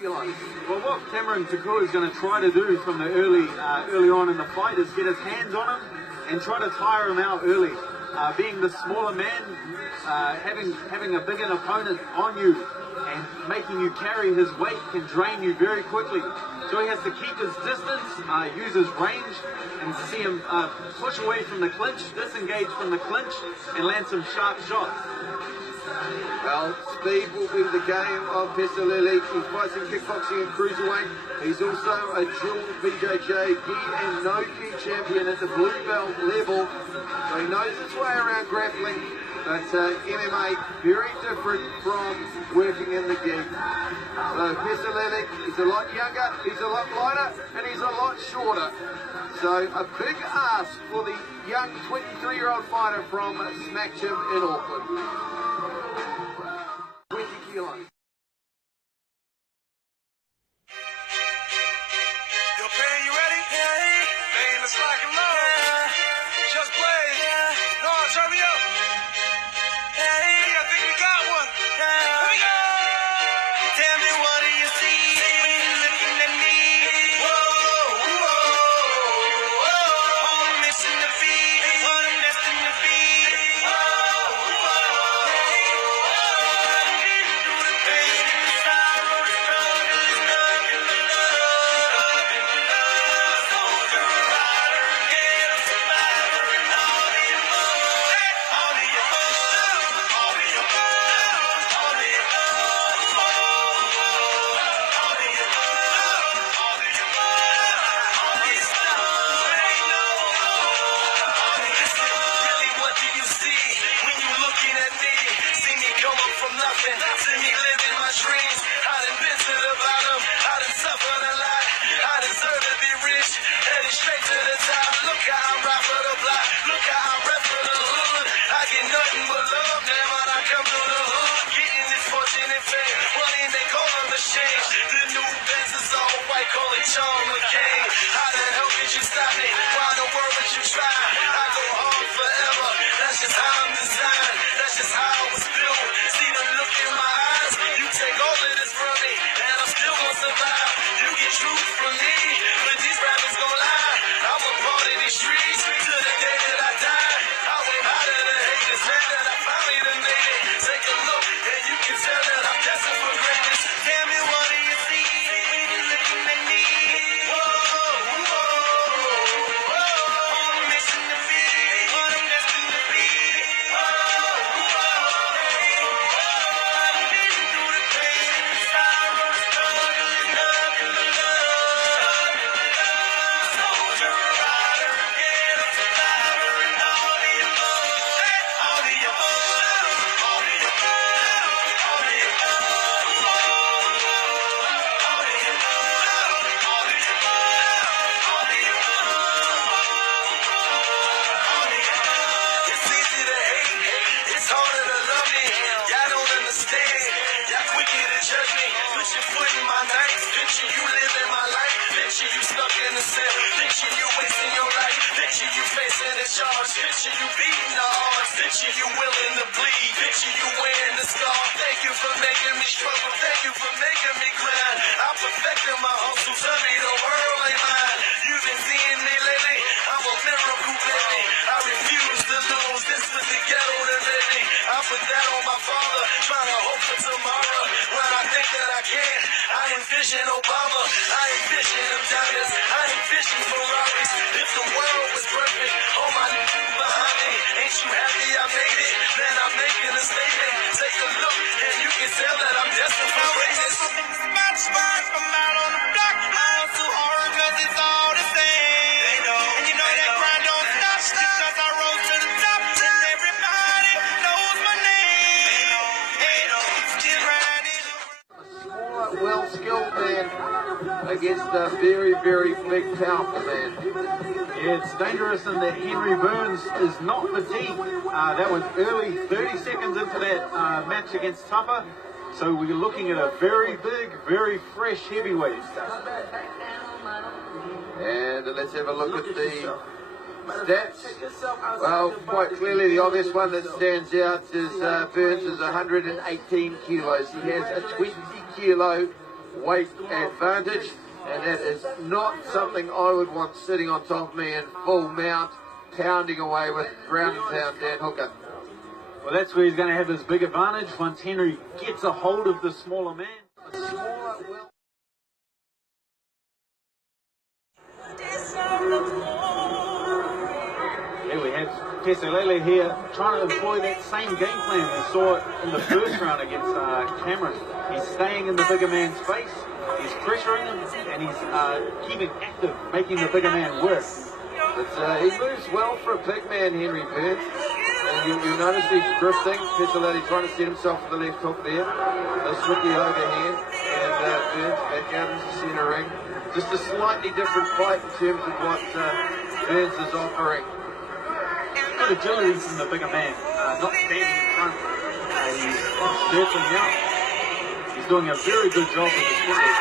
kilos. Well, what Cameron Takua is going to try to do from the early on in the fight is get his hands on him and try to tire him out early. Being the smaller man, having a bigger opponent on you and making you carry his weight can drain you very quickly. So he has to keep his distance, use his range, and see him push away from the clinch, disengage from the clinch, and land some sharp shots. Well, speed will be the game of Pesaleli. He fights in kickboxing and cruiserweight. He's also a dual BJJ gi and no gi champion at the blue belt level. So he knows his way around grappling, but MMA very different from working in the gi. So Pesaleli, he's a lot younger, he's a lot lighter, and he's a lot shorter. So a big ask for the young 23-year-old fighter from Smackchim in Auckland. 20 kilos. Yo, Pan, you ready? Man, it's like a love. Just play. No, turn me up. Hey, I think we got one. Here we go. Tell me, what do you see when you're looking at me? Whoa, whoa, whoa. I'm missing the beat, what I'm destined to be. Whoa, whoa, I've been through the pain, the sorrow, the struggle, is nothing but love. Soldier, rider, get a survivor, and all the above. All the above, all the above, all the above, all the above, all the above, all the Really, what do you see when you looking at me? See me come up from nothing, see me living my dreams. I done been to the bottom, I done suffered a lot. I deserve to be rich, headed straight to the top. Look how I ride for the block, look how I rep for the hood. I get nothing but love now when I come to the hood. Getting this fortune and fame, what in they call them the shame. The new Benz is all white, call it John McCain. How the hell did you stop me? Why in the world would you try? I go on forever, that's just how I'm designed. That's just how I was built. See the look in my eyes, you take all of this from me, and I'm still gonna survive. You get truth from me, but these rappers gon' lie. I'm a part of these streets to the day that I die. I went out of the haters, man, that I finally done made it. Take a look, and you can tell that I'm destined for greatness. Tell me, what do you see when you're looking at me? Whoa, whoa, whoa. I'm missing the beat, what I'm destined to be. Whoa, whoa, I've been through the pain, the sorrow, the struggle, is nothing but love. Soldier, rider, get a survivor, and all the above. All the above, all the above, all the above, all the above, all the above, all the above. It's easy to hate, it's harder to love me. Y'all don't understand, y'all quicker to judge me. Put your foot in my knife, picture you living my life. Picture you stuck in the cell, picture you wasting your life. Picture you facing a charge, picture you beating the odds. Picture you willing to bleed, picture you wearing the scar. Thank you for making me struggle, thank you for making me grind. I'm perfecting my hustle, tell me the world ain't mine. You've been seeing me lately, I'm a miracle baby. I refuse to lose, this was the ghetto that made me. I put that on my father, trying to hope for tomorrow. When I think that I can, I envision Obama, I envision them diamonds, I envision Ferraris. If the world was perfect, all my behind me, ain't you happy I made it? Then I'm making a statement. Take a look, and you can tell that I'm destined for greatness. Spots from out on the block, I hustle hard 'cause it's all the same. They know, and you know that grind don't stop, because I rose to the top, and everybody knows my name. They know, still grinding. Smaller, well-skilled man against a very, very big, powerful man. Yeah, it's dangerous in that Henry Burns is not fatigued. That was early, 30 seconds into that match against Tupper. So we're looking at a very big, very fresh heavyweight. And let's have a look at the stats. Well, quite clearly the obvious one that stands out is Burns is 118 kilos. He has a 20 kilo weight advantage, and that is not something I would want sitting on top of me in full mount, pounding away with ground and pound Dan Hooker. Well, that's where he's going to have his big advantage once Henry gets a hold of the smaller man. Here we have Pesaleli here trying to employ that same game plan we saw in the first round against Cameron. He's staying in the bigger man's face, he's pressuring him, and he's keeping active, making the bigger man work. But he moves well for a big man, Henry Burns. And you notice he's drifting. Pesaleli trying to set himself for the left hook there. This with the overhand. And Burns back out into the centre ring. Just a slightly different fight in terms of what Burns is offering. Good agility from the bigger man, not standing in front. He's searching out. He's doing a very good job with his footwork.